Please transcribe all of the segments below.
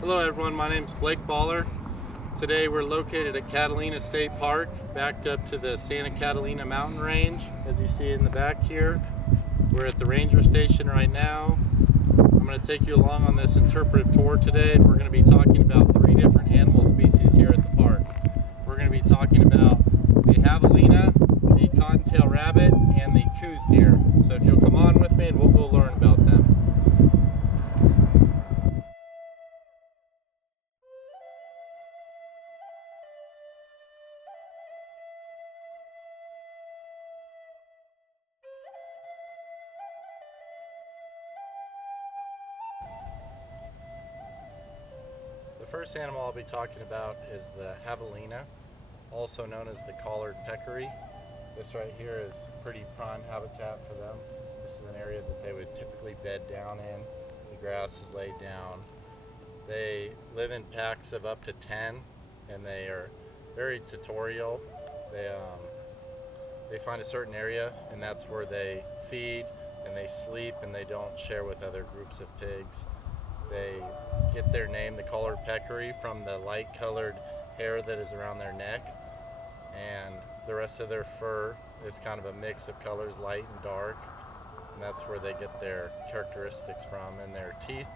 Hello everyone, my name is Blake Baller. Today we're located at Catalina State Park, backed up to the Santa Catalina mountain range. As you see in the back here, we're at the ranger station right now. I'm going to take you along on this interpretive tour today, and we're going to be talking about 3 different animal species here at the park. We're going to be talking about the javelina, the cottontail rabbit, and the Coues deer. So if you'll come on with me and we'll go learn about them. The first animal I'll be talking about is the javelina, also known as the collared peccary. This right here is pretty prime habitat for them. This is an area that they would typically bed down in. The grass is laid down. They live in packs of up to 10, and they are very territorial. They find a certain area, and that's where they feed and they sleep, and they don't share with other groups of pigs. They get their name, the collared peccary, from the light colored hair that is around their neck, and the rest of their fur is kind of a mix of colors, light and dark, and that's where they get their characteristics from. And their teeth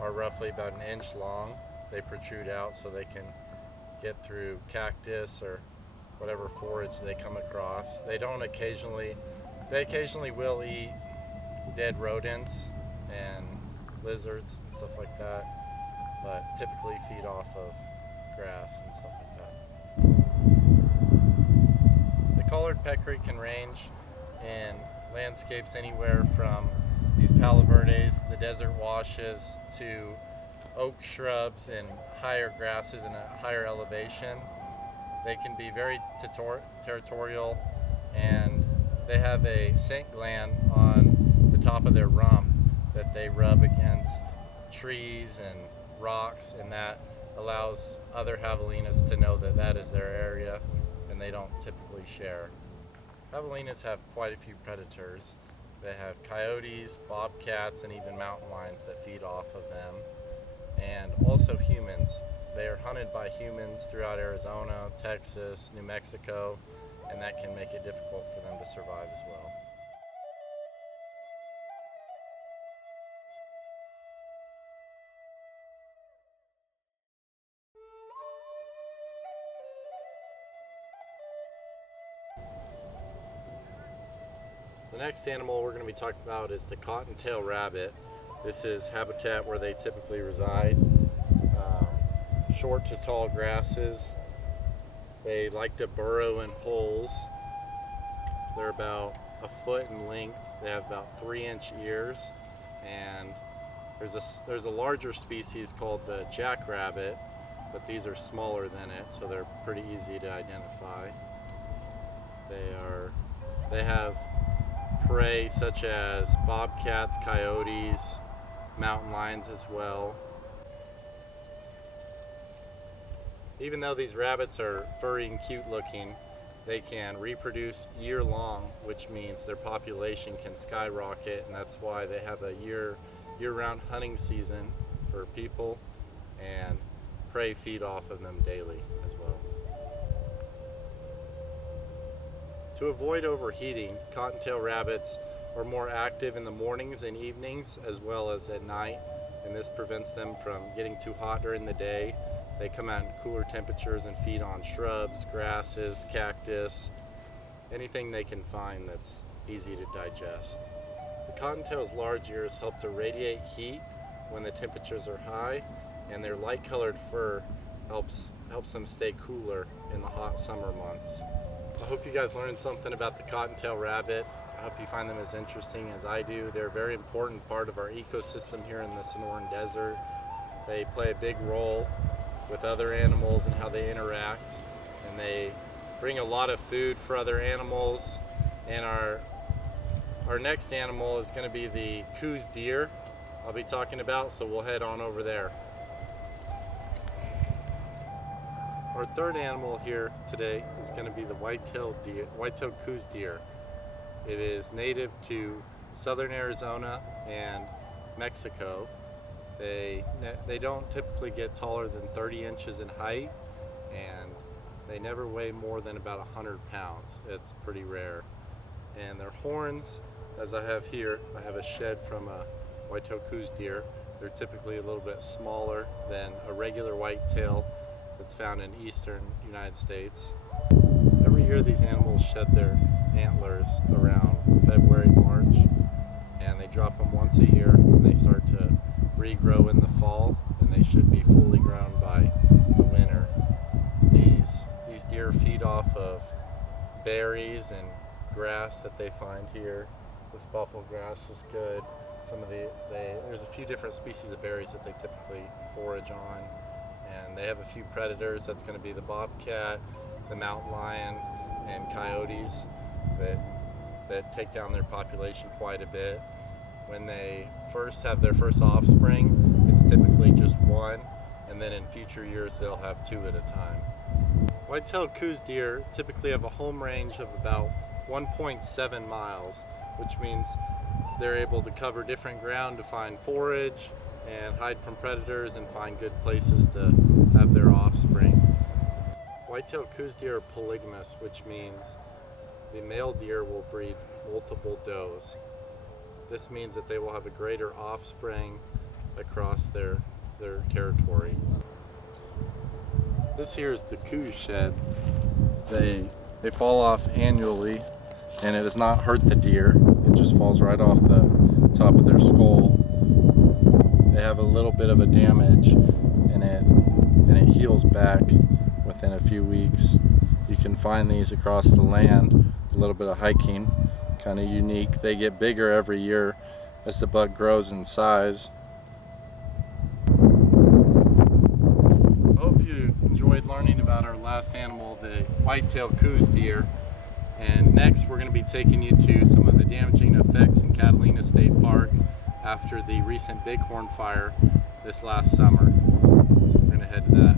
are roughly about 1 inch long. They protrude out so they can get through cactus or whatever forage they come across. They occasionally will eat dead rodents and lizards and stuff like that, but typically feed off of grass and stuff like that. The collared peccary can range in landscapes anywhere from these palo verdes, the desert washes, to oak shrubs and higher grasses in a higher elevation. They can be very territorial, and they have a scent gland on the top of their rump that they rub against trees and rocks, and that allows other javelinas to know that that is their area, and they don't typically share. Javelinas have quite a few predators. They have coyotes, bobcats, and even mountain lions that feed off of them, and also humans. They are hunted by humans throughout Arizona, Texas, New Mexico, and that can make it difficult for them to survive as well. The next animal we're going to be talking about is the cottontail rabbit. This is habitat where they typically reside. Short to tall grasses. They like to burrow in holes. They're about 1 foot in length. They have about 3-inch ears, and there's a larger species called the jackrabbit, but these are smaller than it, so they're pretty easy to identify. They have prey such as bobcats, coyotes, mountain lions as well. Even though these rabbits are furry and cute looking, they can reproduce year long, which means their population can skyrocket, and that's why they have a year-round hunting season for people, and prey feed off of them daily as well. To avoid overheating, cottontail rabbits are more active in the mornings and evenings as well as at night, and this prevents them from getting too hot during the day. They come out in cooler temperatures and feed on shrubs, grasses, cactus, anything they can find that's easy to digest. The cottontail's large ears help to radiate heat when the temperatures are high, and their light-colored fur helps them stay cooler in the hot summer months. I hope you guys learned something about the cottontail rabbit. I hope you find them as interesting as I do. They're a very important part of our ecosystem here in the Sonoran Desert. They play a big role with other animals and how they interact, and they bring a lot of food for other animals. And our next animal is going to be the Coues deer I'll be talking about, so we'll head on over there. Our third animal here today is going to be the white-tailed Coues deer. It is native to southern Arizona and Mexico, They don't typically get taller than 30 inches in height, and they never weigh more than about 100 pounds. It's pretty rare. And their horns, as I have here, I have a shed from a white-tailed Coues deer. They're typically a little bit smaller than a regular whitetail that's found in eastern United States. Every year these animals shed their antlers around February, March, and they drop them once a year, and they start to regrow in the fall, and they should be fully grown by the winter. These deer feed off of berries and grass that they find here. This buffalo grass is good. There's a few different species of berries that they typically forage on, and they have a few predators. That's going to be the bobcat, the mountain lion, and coyotes that take down their population quite a bit. When they first have their first offspring, it's typically just one, and then in future years they'll have two at a time. White-tailed Coues deer typically have a home range of about 1.7 miles, which means they're able to cover different ground to find forage and hide from predators and find good places to have their offspring. White-tailed Coues deer are polygamous, which means the male deer will breed multiple does. This means that they will have a greater offspring across their territory. This here is the Coues shed. They fall off annually, and it does not hurt the deer. It just falls right off the top of their skull. They have a little bit of a damage, and it heals back within a few weeks. You can find these across the land, a little bit of hiking, kind of unique. They get bigger every year as the buck grows in size. I hope you enjoyed learning about our last animal, the white-tailed Coues deer. And next we're going to be taking you to some of the damaging effects in Catalina State Park after the recent bighorn fire this last summer. So we're going to head to that.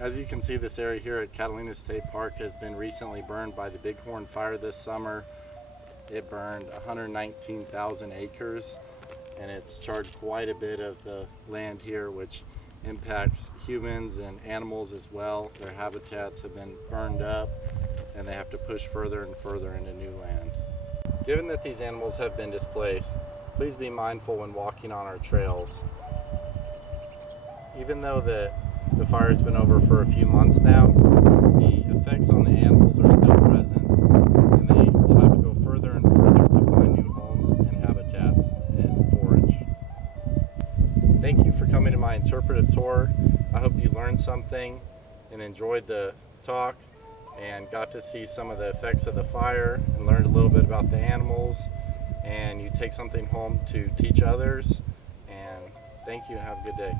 As you can see, this area here at Catalina State Park has been recently burned by the bighorn fire this summer. It burned 119,000 acres, and it's charred quite a bit of the land here, which impacts humans and animals as well. Their habitats have been burned up, and they have to push further and further into new land. Given that these animals have been displaced, please be mindful when walking on our trails. Even though the fire has been over for a few months now, the effects on the animals are still present, and they will have to go further and further to find new homes and habitats and forage. Thank you for coming to my interpretive tour. I hope you learned something and enjoyed the talk and got to see some of the effects of the fire and learned a little bit about the animals, and you take something home to teach others. And thank you and have a good day.